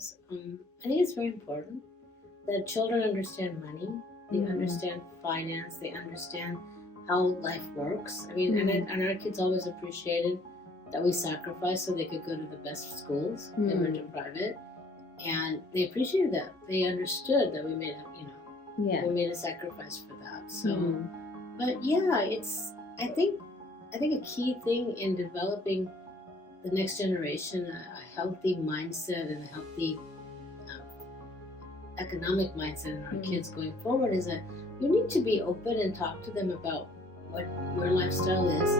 I think it's very important that children understand money, they Mm. understand finance, they understand how life works. I mean, Mm. and our kids always appreciated that we sacrificed so they could go to the best schools. They went to Mm. private, and they appreciated that. They understood that we made, Yeah. we made a sacrifice for that. So, Mm. but yeah, I think, I think a key thing in developing the next generation a healthy mindset and a healthy um, economic mindset in our kids going forward is that you need to be open and talk to them about what your lifestyle is.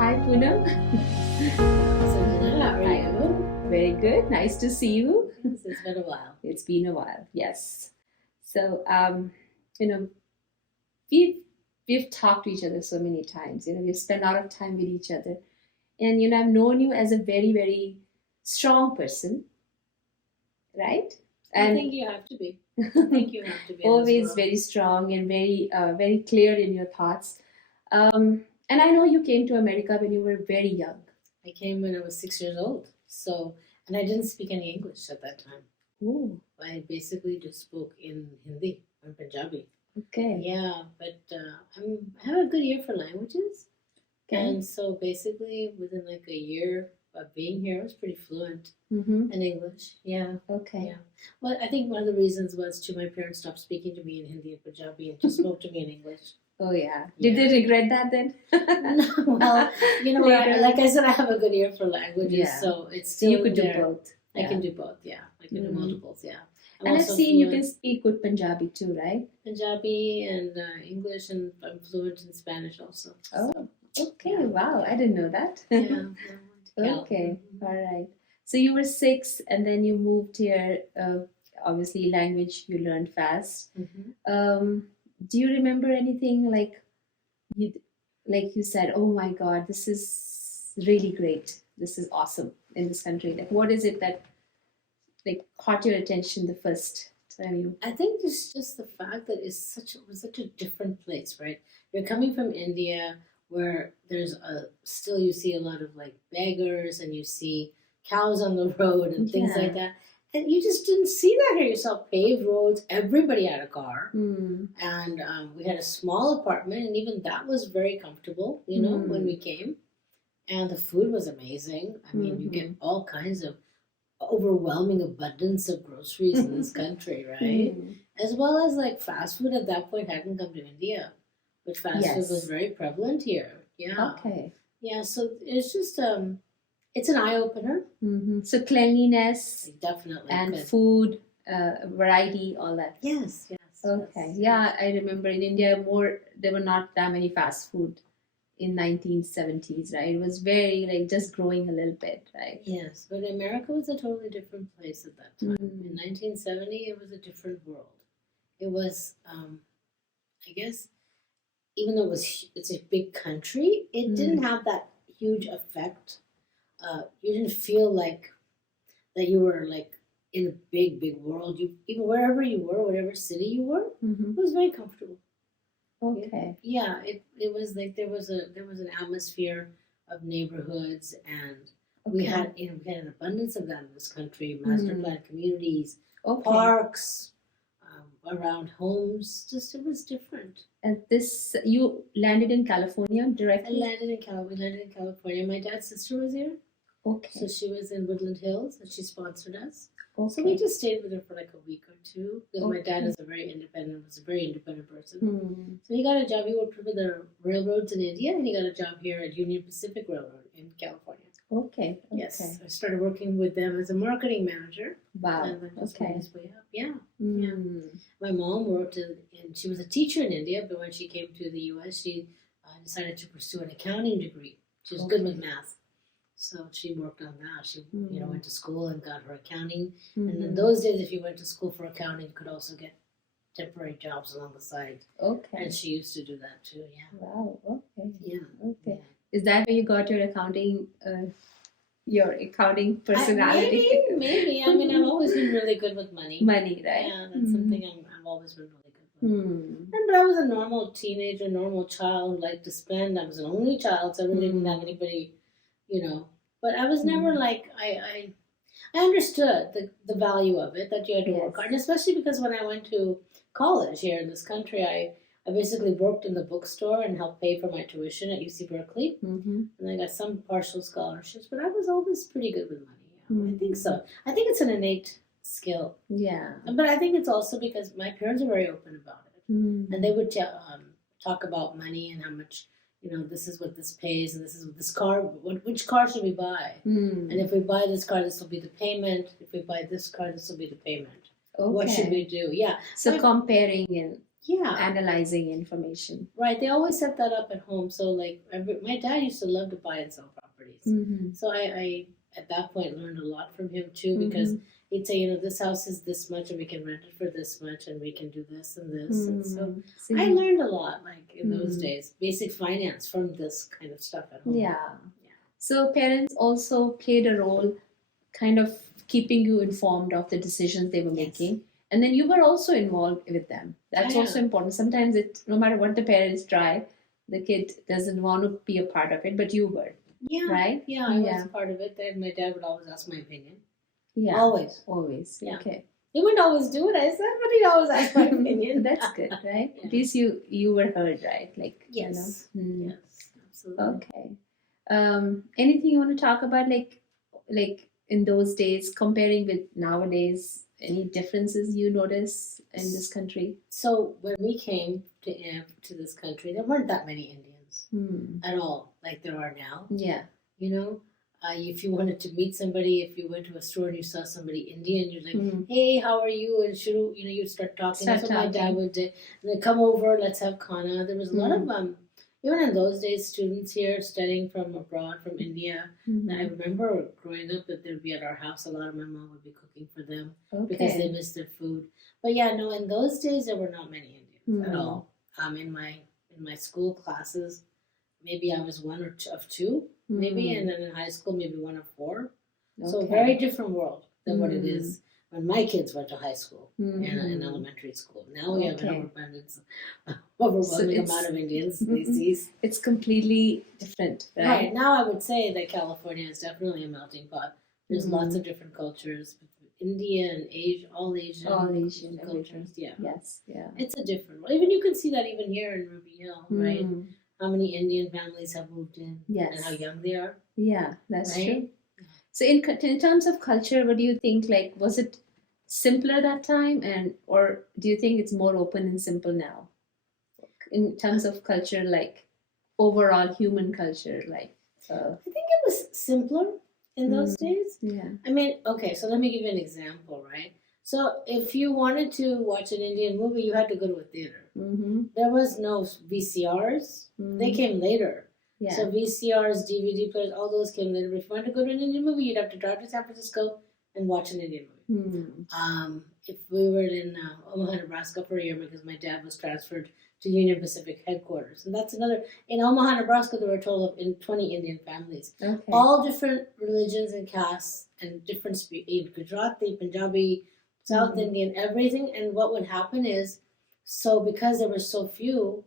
Hi, Poonam. Sanjana, how are Hi. you? Very good. Nice to see you. Yes, it's been a while. It's been a while. Yes. So, you know, we've we've talked to each other so many times. We've spent a lot of time with each other, and I've known you as a very, very strong person, right? I And think you have to be. I think you have to be in this always world. very strong and very, very clear in your thoughts. And I know you came to America when you were very young. I came when I was 6 years old. So, and I didn't speak any English at that time. Ooh, I basically just spoke in Hindi and Punjabi. okay. Yeah, but I have a good ear for languages. Okay. And so basically, within like a year of being here, I was pretty fluent Mm-hmm. in English. Yeah. Okay. Yeah. Well, I think one of the reasons was too, my parents stopped speaking to me in Hindi and Punjabi and just spoke to me in English. Oh yeah. Did Yeah. they regret that then? No, well, Later. like I said, I have a good ear for languages, Yeah. so it's So still you could do there. both. I Yeah. can do both. Yeah, I can do Mhm. multiples. Yeah. I'm And I've also seen you can fluent speak good Punjabi too, right? Punjabi and English, and I'm fluent in Spanish also. Oh, So, okay. yeah. Wow, I didn't know that. Yeah. Okay. All right. So you were 6 and then you moved here. Obviously, language you learned fast. Mhm. Do you remember anything you like you said, "Oh my God, this is really great. This is awesome in this country." Like, what is it that caught your attention the first time you? I think it's just the fact that it was such a different place, right? You're coming from India, where there's a still you see a lot of like beggars, and you see cows on the road and things like Yeah. that, and you just didn't see that here. You saw paved roads, everybody had a car, Mm. and we had a small apartment, and even that was very comfortable, when we came, and the food was amazing. I mean, you get all kinds of overwhelming abundance of groceries in this country, right? Mm. As well as like fast food at that point hadn't come to India, but fast food was Yes. very prevalent here. Yeah. Okay. Yeah, so it's just it's an eye opener. Mm-hmm. So cleanliness Definitely. and Good. food, variety, all that. Yes, yes. Okay. Yes, Yeah, I remember in India there were not that many fast food in 1970s, right? It was very just growing a little bit, right? Yes, but America was a totally different place at that time. Mm. In 1970, it was a different world. It was, I guess, even though it's a big country, it didn't have that huge effect. You didn't feel like that you were like in a big world. You even wherever you were, whatever city you were, Mm-hmm. it was very comfortable. Okay. Yeah, it was like there was an atmosphere of neighborhoods, and we Okay. had we had an abundance of that in this country. Master Mm. planned communities, Okay. parks, around homes. Just it was different. And this, you landed in California directly? We landed in California. My dad's sister was here. Okay. So she was in Woodland Hills, and she sponsored us. Okay. So we just stayed with her for like a week or two, because my dad Okay. is a very independent person. Hmm. So he got a job. He worked for the railroads in India, and he got a job here at Union Pacific Railroad in California. Okay. Yes, I started working with them as a marketing manager. Wow. And then just made Okay. his way up. Yeah. Mm. My mom worked in, she was a teacher in India, but when she came to the U.S., she decided to pursue an accounting degree. She was good with math. So she worked on that. She, went to school and got her accounting. And in those days, if you went to school for accounting, you could also get temporary jobs along the side. Okay. And she used to do that too. Yeah. Wow. Okay. Yeah. Okay. Is that where you got your accounting your accounting personality. Maybe. I mean, I've always been really good with money. Money, right? Yeah, that's something I've always been really good with. Hmm. But I was a normal teenager, normal child who liked to spend. I was an only child, so I really didn't have anybody, you know. But I was never like I understood the value of it, that you had to work hard, and especially because when I went to college here in this country, I basically worked in the bookstore and helped pay for my tuition at UC Berkeley, and I got some partial scholarships. But I was always pretty good with money. I think so. I think it's an innate skill. Yeah. But I think it's also because my parents are very open about it, and they would talk about money and how much. This is what this pays, and this is what this car. Which car should we buy? And if we buy this car, this will be the payment. If we buy this car, this will be the payment. Okay. What should we do? Yeah. So comparing and analyzing information. Right. They always set that up at home. So like, my dad used to love to buy and sell properties. So I at that point learned a lot from him too, because he'd say, this house is this much and we can rent it for this much and we can do this and this. And so I learned a lot, like in those days, basic finance from this kind of stuff at home. Yeah. So parents also played a role kind of keeping you informed of the decisions they were making. And then you were also involved with them. That's also important. Sometimes no matter what the parents try, the kid doesn't want to be a part of it, but you were. Yeah. Right? Yeah, I was part of it. And my dad would always ask my opinion. Yeah. Always. Yeah. Okay. He wouldn't always do what I said, but he'd always ask my opinion. That's good, right? At least you were heard, right? Like, yes. Yes, absolutely. Okay. Anything you want to talk about, like in those days, comparing with nowadays? Any differences you notice in this country? So when we came to this country, there weren't that many Indians at all, like there are now. Yeah. If you wanted to meet somebody, if you went to a store and you saw somebody Indian, you're like, hey, how are you? And you'd start talking. That's what my dad would do. And then come over, let's have khana. There was a lot of, even in those days, students here studying from abroad, from India. I remember growing up that they'd be at our house. A lot of my mom would be cooking for them because they missed their food. But yeah, no, in those days, there were not many Indians at all. In my school classes, maybe I was one of two. Maybe, and then in high school, maybe one of four. So a very different world than what it is when my kids went to high school and in elementary school. Now we have an overwhelming amount of Indians these days. It's completely different, right? Now I would say that California is definitely a melting pot. There's lots of different cultures. India and Asia, all Asian cultures. Yeah. Yes. Yeah. It's a different one. Even you can see that even here in Ruby Hill, right? How many Indian families have moved in, and how young they are. Yeah, that's true. So in terms of culture, what do you think? Like, was it simpler that time, or do you think it's more open and simple now? In terms of culture, like overall human culture, like. I think it was simpler in those days. Yeah. I mean, okay, so let me give you an example, right? So if you wanted to watch an Indian movie, you had to go to a theater. There was no VCRs. They came later. Yeah. So VCRs, DVD players, all those came later. But if you wanted to go to an Indian movie, you'd have to drive to San Francisco and watch an Indian movie. If we were in Omaha, Nebraska for a year, because my dad was transferred to Union Pacific headquarters. And that's another, in Omaha, Nebraska, there were a total of 20 Indian families. All different religions and castes and different Gujarati, Punjabi, South Indian, everything. And what would happen is, so because there were so few,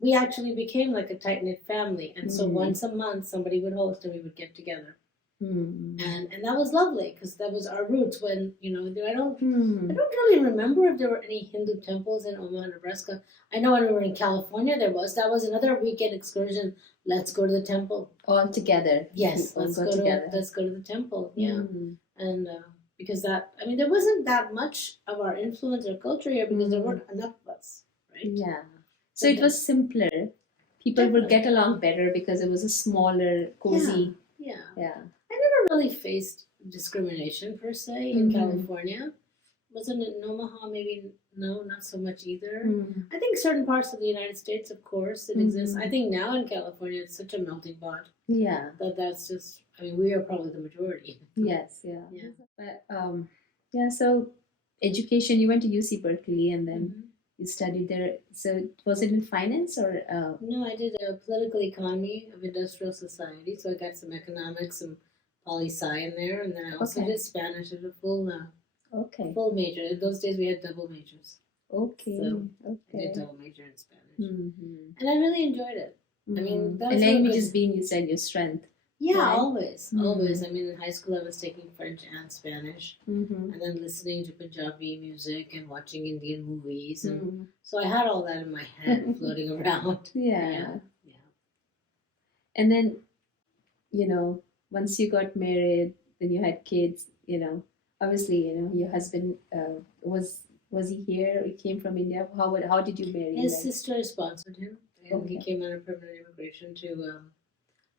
we actually became like a tight-knit family. And so once a month, somebody would host and we would get together. And that was lovely because that was our roots when, I don't really remember if there were any Hindu temples in Omaha, Nebraska. I know when we were in California, that was another weekend excursion. Let's go to the temple. All together. Yes, let's go to the temple. Yeah. And because there wasn't that much of our influence or culture here because there weren't enough of us, right? Yeah. So it was simpler. People would get along better because it was a smaller, cozy. Yeah. Yeah. I never really faced discrimination per se in California. Wasn't it in Omaha? Maybe no, not so much either. I think certain parts of the United States, of course, it exists. I think now in California, it's such a melting pot. Yeah. That's just. We are probably the majority. Yes. Yeah. But so education. You went to UC Berkeley and then you studied there. So was it in finance or? No, I did a political economy of industrial society. So I got some economics, some poli-sci in there, and then I also Okay. did Spanish as a Okay. full major. In those days, we had double majors. Okay. So I Okay. did double major in Spanish, Mm-hmm. and I really enjoyed it. I mean, that and was language good. has been, you said, your strength. Yeah, right? always. I mean, in high school, I was taking French and Spanish, Mm-hmm. and then listening to Punjabi music and watching Indian movies, and Mm-hmm. so I had all that in my head floating around. Yeah. Yeah. And then, once you got married, then you had kids, obviously, your husband was he here? He came from India. How did you marry? His sister sponsored him, and he Okay. came on a permanent immigration to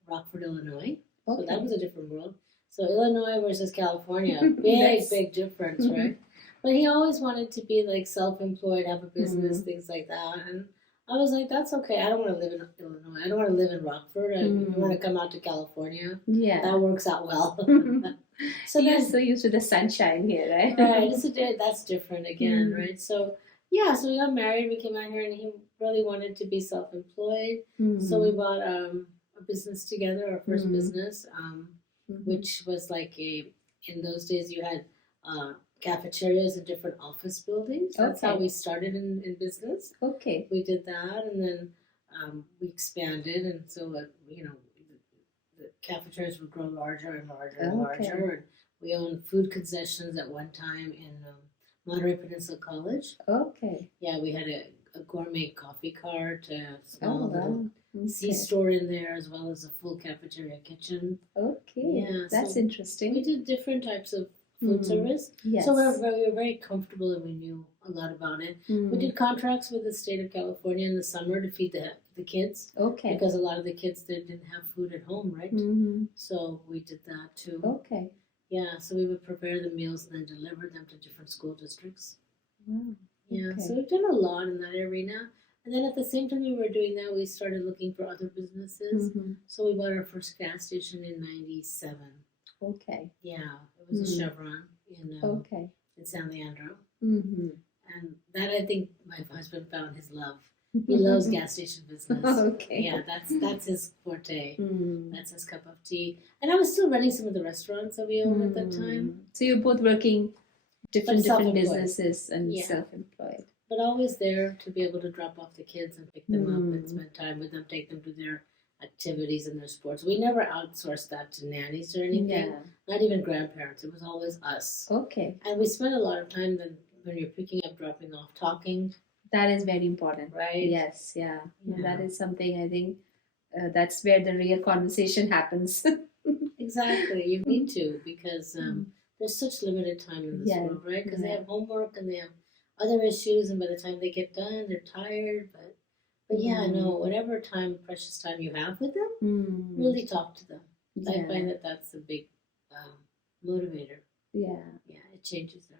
Rockford, Illinois. So Okay. that was a different world. So Illinois versus California, big difference, right? But he always wanted to be like self-employed, have a business, things like that. And I was like, that's okay. I don't want to live in Illinois. I don't want to live in Rockford. If you want to come out to California, Yeah. that works out well. So you're so used to the sunshine here, right? Right. That's different again, right? So yeah, so we got married. We came out here, and he really wanted to be self-employed. So we bought a business together, our first business, which was like in those days you had cafeterias in different office buildings. That's how we started in business. Okay. We did that, and then we expanded, and so the cafeterias would grow larger and larger and larger. And we owned food concessions at one time in Monterey Peninsula College. Okay. Yeah, we had a gourmet coffee cart, a small little Okay. C-store in there, as well as a full cafeteria kitchen. Okay. Yeah, That's so interesting. we did different types of food service. Yes. So we were very comfortable, and we knew a lot about it. We did contracts with the state of California in the summer to feed the kids. Okay. Because a lot of the kids didn't have food at home, right? So we did that too. Okay. Yeah, so we would prepare the meals and then deliver them to different school districts. Wow. Yeah, Okay. so we've done a lot in that arena. And then at the same time we were doing that, we started looking for other businesses. So we bought our first gas station in '97. Okay. Yeah, it was a Chevron in San Leandro. And that, I think, my husband found his love. He loves gas station business. Okay. Yeah, that's his forte. That's his cup of tea. And I was still running some of the restaurants that we owned at that time. So you're both working different businesses and Yeah. self-employed. But always there to be able to drop off the kids and pick them up and spend time with them, take them to their activities and their sports. We never outsourced that to nannies or anything. Yeah. Not even grandparents. It was always us. Okay. And we spent a lot of time then when you're picking up, dropping off, talking. That is very important. Right? Yes. Yeah. Yeah. That is something I think that's where the real conversation happens. Exactly. You need to, because there's such limited time in this world, right? Because they have homework and they have other issues, and by the time they get done, they're tired. But yeah, no, whatever precious time you have with them, really talk to them. I find that that's a big motivator. Yeah. Yeah, it changes their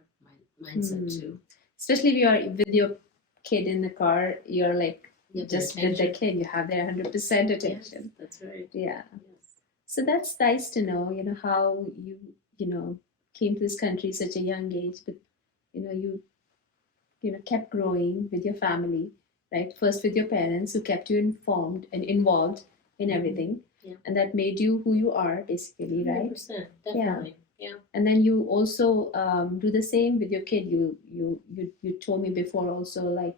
mindset too. Especially if you're with your kid in the car, you're like just with the kid, you have their 100% attention. Yes, that's right. Yeah. Yes. So that's nice to know, how you, came to this country at such a young age, but, you kept growing with your family, right? First with your parents who kept you informed and involved in everything. Yeah. And that made you who you are, basically, right? 100%, definitely. Yeah. And then you also do the same with your kid. You told me before also, like,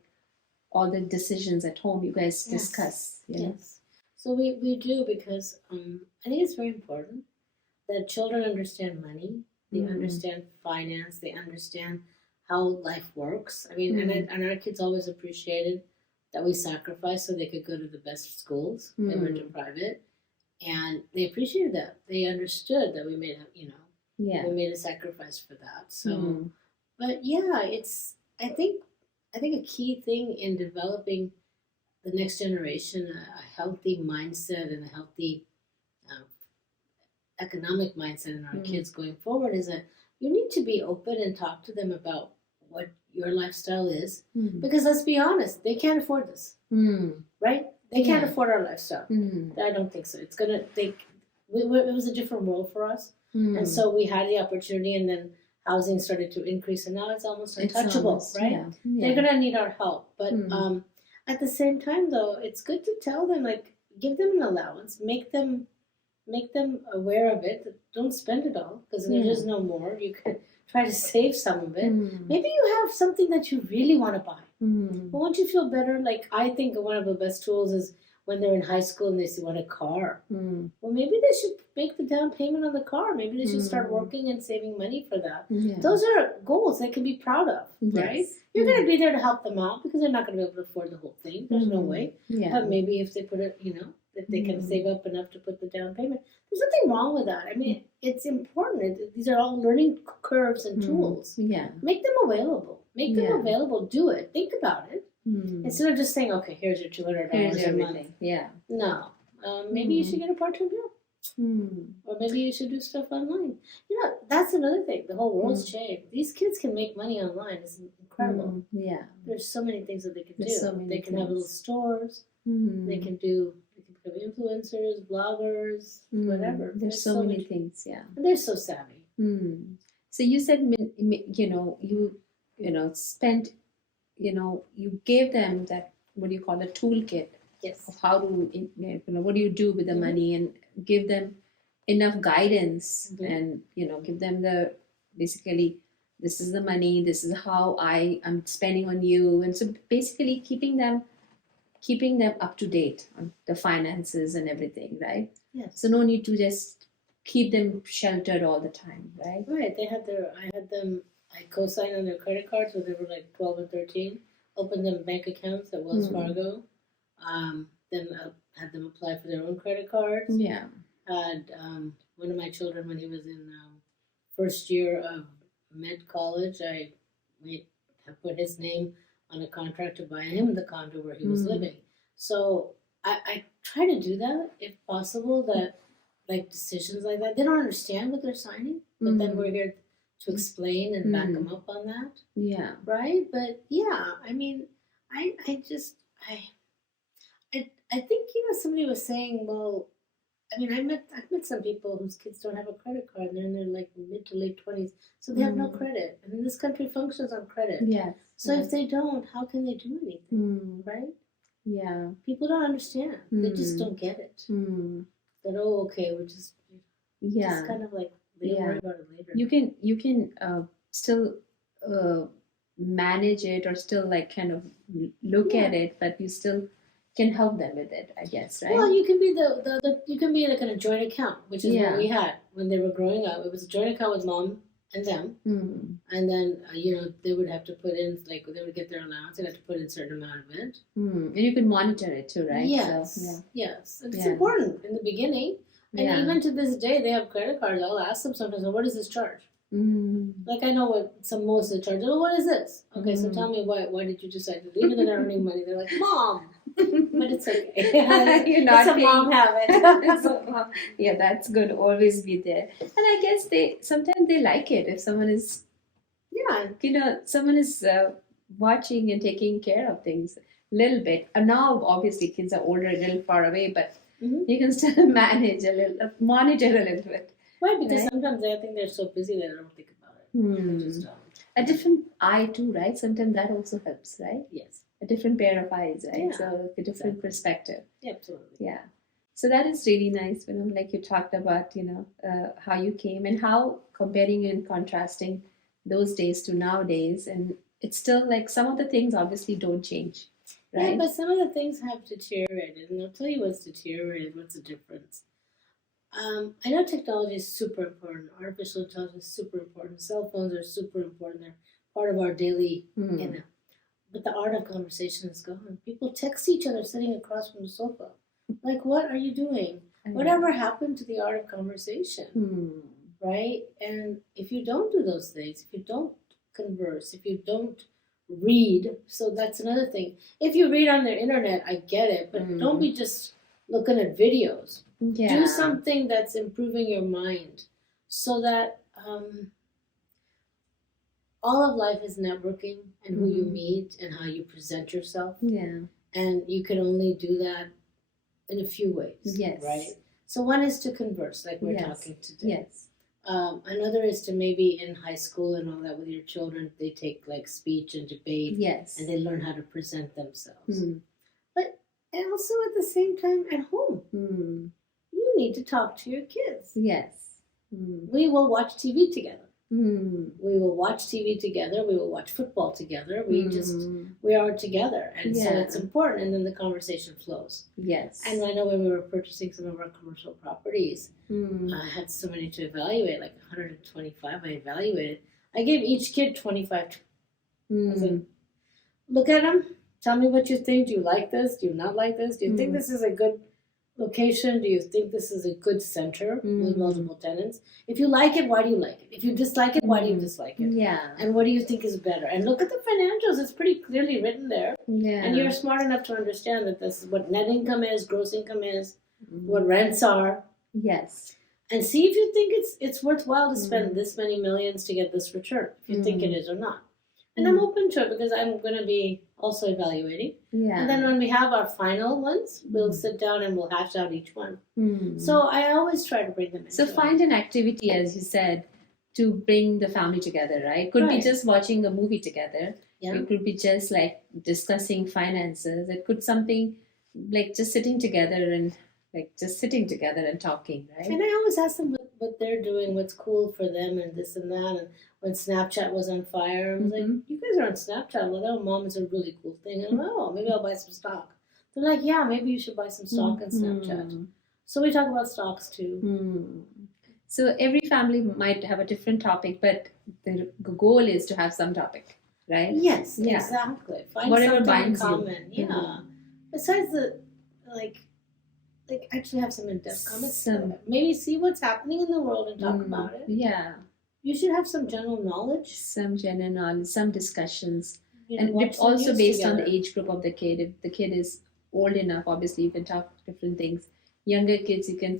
all the decisions at home you guys discuss. Yes. So we do, because I think it's very important that children understand money. They understand finance. They understand how life works. I mean, and our kids always appreciated that we sacrificed so they could go to the best schools. They went to private, and they appreciated that. They understood that we made we made a sacrifice for that. So, but yeah, I think a key thing in developing the next generation, a healthy mindset and a healthy economic mindset in our kids going forward, is that you need to be open and talk to them about what your lifestyle is. Because let's be honest, they can't afford this, right? They can't afford our lifestyle. I don't think so. It's gonna take. It was a different world for us, and so we had the opportunity, and then housing started to increase, and now it's almost untouchable, right? Yeah. They're gonna need our help, but at the same time, though, it's good to tell them, like, give them an allowance, make them make them aware of it. Don't spend it all because there is no more. You can try to save some of it. Maybe you have something that you really want to buy. But won't you feel better? Like, I think one of the best tools is when they're in high school and they want a car. Well, maybe they should make the down payment on the car. Maybe they should start working and saving money for that. Those are goals they can be proud of, right? You're going to be there to help them out because they're not going to be able to afford the whole thing. There's no way. But maybe if they put it, if they can save up enough to put the down payment, there's nothing wrong with that. I mean, it's important. These are all learning curves and tools. Make them available. Make them available. Do it. Think about it. Instead of just saying, okay, here's your $200 a month. No. Maybe you should get a part-time job. Or maybe you should do stuff online. That's another thing. The whole world's changed. These kids can make money online. It's incredible. There's so many things that they can do. They can have little stores. They can become influencers, bloggers, whatever. There's so many things, And they're so savvy. So you said, you spent, you gave them that, what do you call, the toolkit of how to, what do you do with the money, and give them enough guidance and, give them basically, this is the money, this is how I'm spending on you. And so basically keeping them up to date on the finances and everything, right? So no need to just keep them sheltered all the time, right? Right. I co-signed on their credit cards when they were like 12 and 13, opened them bank accounts at Wells Fargo, then had them apply for their own credit cards. Had one of my children, when he was in first year of med college, I put his name on a contract to buy him the condo where he was living. So I try to do that if possible, that like decisions like that. They don't understand what they're signing, but then we're here to explain and back them up on that. Right? But I mean, I think, somebody was saying, well, I mean, I've met some people whose kids don't have a credit card, and they're in their like mid to late 20s, so they have no credit. And this country functions on credit. So if they don't, how can they do anything, right? People don't understand. They just don't get it. That, okay, we're just kind of like, they worry about it later. You can still manage it, or still like kind of look at it, but you still can help them with it, I guess, right? Well, you can be you can be like in a joint account, which is what we had when they were growing up. It was a joint account with mom and them, and then they would have to put in, like, they would get their allowance. They had to put in a certain amount of it, and you can monitor it too, right? Yes, yes, it's important in the beginning, and even to this day, they have credit cards. I'll ask them sometimes, well, what is this charge? Like, I know what most of the charges. Oh, what is this? Okay, so tell me why did you decide to do? Even though they're earning money, they're like, Mom. But it's okay. You're not it's a mom habit. Yeah, that's good. Always be there. And I guess sometimes they like it if someone is someone is watching and taking care of things a little bit. And now obviously kids are older, a little far away, but you can still monitor a little bit. Right, because sometimes I think they're so busy that I don't think about it. They just don't. A different eye too, right? Sometimes that also helps, right? Yes. A different pair of eyes, right? So a different perspective. Yeah, absolutely. Yeah. So that is really nice, like you talked about, how you came and how comparing and contrasting those days to nowadays. And it's still like some of the things obviously don't change, right? Yeah, but some of the things have deteriorated. And I'll tell you what's deteriorated, what's the difference. I know technology is super important. Artificial intelligence is super important. Cell phones are super important. They're part of our daily, but the art of conversation is gone. People text each other sitting across from the sofa. Like, what are you doing? Whatever happened to the art of conversation, right? And if you don't do those things, if you don't converse, if you don't read, so that's another thing. If you read on the internet, I get it, but don't be just looking at videos. Do something that's improving your mind, so that all of life is networking and who you meet and how you present yourself. And you can only do that in a few ways. Right? So one is to converse, like we're talking today. Another is to maybe in high school and all that with your children, they take like speech and debate. And they learn how to present themselves. But and also at the same time at home. you need to talk to your kids. Yes. Mm. We will watch TV together. Mm. We will watch TV together. We will watch football together. We are together. And so it's important. And then the conversation flows. Yes. And I know when we were purchasing some of our commercial properties, I had so many to evaluate, like 125 I evaluated. I gave each kid 25. I said, look at them. Tell me what you think. Do you like this? Do you not like this? Do you think this is a good location? Do you think this is a good center with multiple tenants? If you like it, why do you like it? If you dislike it, why do you dislike it? Yeah. And what do you think is better? And look at the financials. It's pretty clearly written there. Yeah. And you're smart enough to understand that this is what net income is, gross income is, what rents are. Yes. And see if you think it's worthwhile to spend this many millions to get this return, if you think it is or not. And I'm open to it because I'm going to be also evaluating. Yeah. And then when we have our final ones, we'll sit down and we'll hash out each one. So I always try to bring them in. So find an activity, as you said, to bring the family together, right? Could be just watching a movie together. Yeah. It could be just like discussing finances. It could something like just sitting together and talking, right? And I always ask them what they're doing, what's cool for them, and this and that. And when Snapchat was on fire, I was like, "You guys are on Snapchat. Well, oh, Mom, is a really cool thing." And I'm like, "Oh, maybe I'll buy some stock." They're like, "Yeah, maybe you should buy some stock in Snapchat." So we talk about stocks too. So every family might have a different topic, but the goal is to have some topic, right? Yes, exactly. Find whatever something in binds common. you. Yeah. Besides the like actually have some in-depth comments. Maybe see what's happening in the world and talk about it. Yeah. You should have some general knowledge. Some general knowledge, some discussions. And watch some also news based on together. the age group of the kid. If the kid is old enough, obviously you can talk different things. Younger kids, you can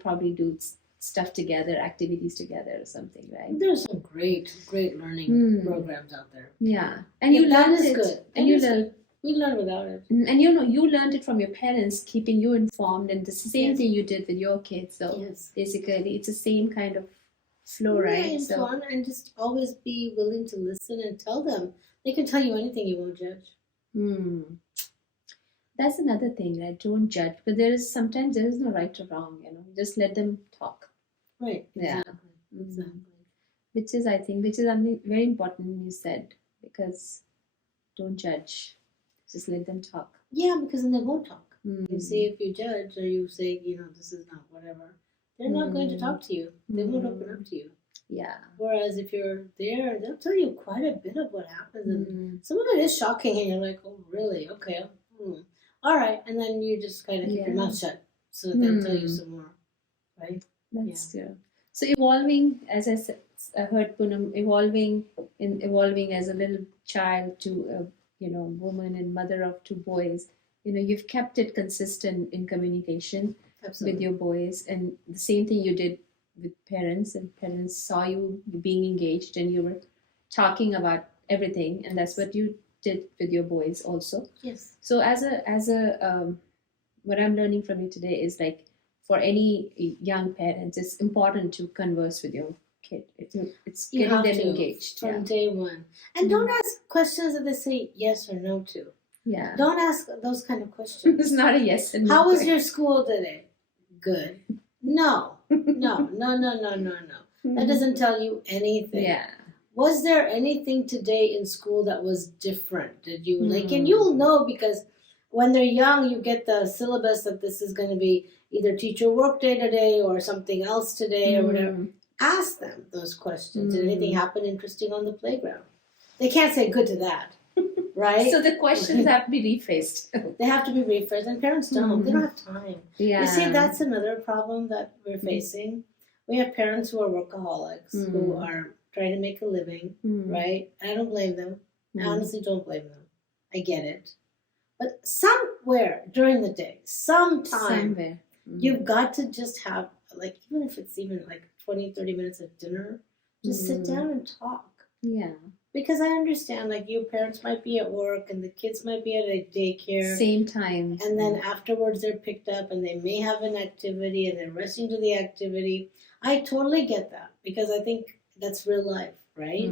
probably do stuff together, activities together or something, right? There's some great learning programs out there. Yeah. And you learn it. Good. And we learn without it. And you learned it from your parents, keeping you informed, and the same thing you did with your kids. So basically, it's the same kind of flow, right? And fun, and just always be willing to listen and tell them. They can tell you anything, you won't judge. That's another thing, right? Don't judge. But sometimes there is no right or wrong, Just let them talk. Right. Yeah. Exactly. Which is something very important you said, because don't judge. Just let them talk. Yeah, because then they won't talk. You see, if you judge or you say, this is not whatever, they're not going to talk to you. They won't open up to you. Yeah. Whereas if you're there, they'll tell you quite a bit of what happens. And some of it is shocking, and you're like, oh, really? Okay. All right. And then you just kind of keep your mouth shut so that they'll tell you some more. Right? That's true. So evolving, as I said, I heard Poonam, evolving as a little child to a woman and mother of two boys. You've kept it consistent in communication with your boys, and the same thing you did with parents, and parents saw you being engaged and you were talking about everything, and that's what you did with your boys also. Yes. So as a what I'm learning from you today is, like, for any young parents, it's important to converse with your kid. It's getting them engaged from day one. And don't ask questions that they say yes or no to. Yeah. Don't ask those kind of questions. It's not a yes and no. How was your school today? Good. No. That doesn't tell you anything. Yeah. Was there anything today in school that was different? Did you and you'll know, because when they're young, you get the syllabus that this is going to be either teacher work day today or something else today or whatever. Ask them those questions. Did anything happen interesting on the playground? They can't say good to that, right? So the questions have to be rephrased. They have to be rephrased, and parents don't. They don't have time. Yeah. You see, that's another problem that we're facing. We have parents who are workaholics, who are trying to make a living, right? I don't blame them. I honestly don't blame them. I get it. But somewhere during the day, sometime, you've got to just have, like, even if it's even like 20, 30 minutes of dinner, just sit down and talk. Yeah. Because I understand, like, your parents might be at work and the kids might be at a daycare. Same time. And then afterwards they're picked up and they may have an activity and they're rushing to the activity. I totally get that, because I think that's real life, right?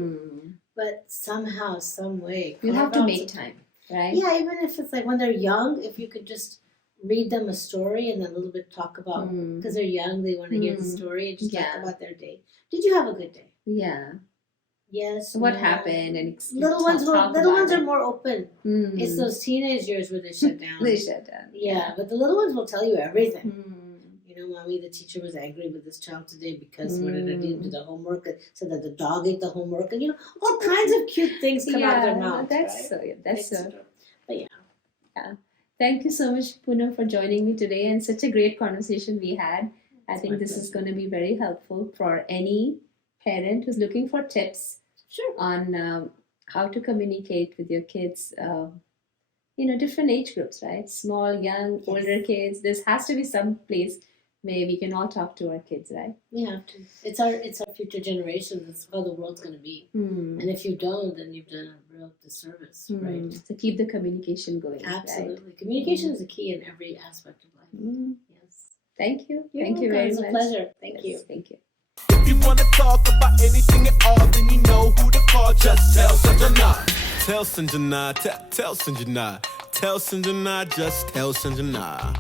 But somehow, some way. You have to make time, right? Yeah, even if it's like when they're young, if you could just read them a story and then a little bit talk about, because they're young, they want to hear the story and just talk Yeah. about their day. Did you have a good day? Yeah. Yes. What no. happened? And Little ones are more open. Mm. It's those teenage years where they shut down. They shut down. Yeah, but the little ones will tell you everything. Mm. You know, mommy, the teacher was angry with this child today because what did I do the homework? It said that the dog ate the homework, and all kinds of cute things come out of their mouth. That's right? That's so. But yeah. Yeah. Thank you so much, Poonam, for joining me today, and such a great conversation we had. I think this is going to be very helpful for any parent who's looking for tips on how to communicate with your kids. Different age groups, right? Small, young, older kids. There has to be some place where we can all talk to our kids, right? We have to. It's our future generation. That's how the world's going to be. And if you don't, then you've done a real disservice, right? So keep the communication going. Absolutely. Right? Communication is the key in every aspect of life. Yes. Thank you. Thank you very much. It's a pleasure. Thank you. Thank you. If you want to talk about anything at all, then you know who to call. Just tell Sanjana. Tell Sanjana. Tell Sanjana. Tell Sanjana. Just tell Sanjana.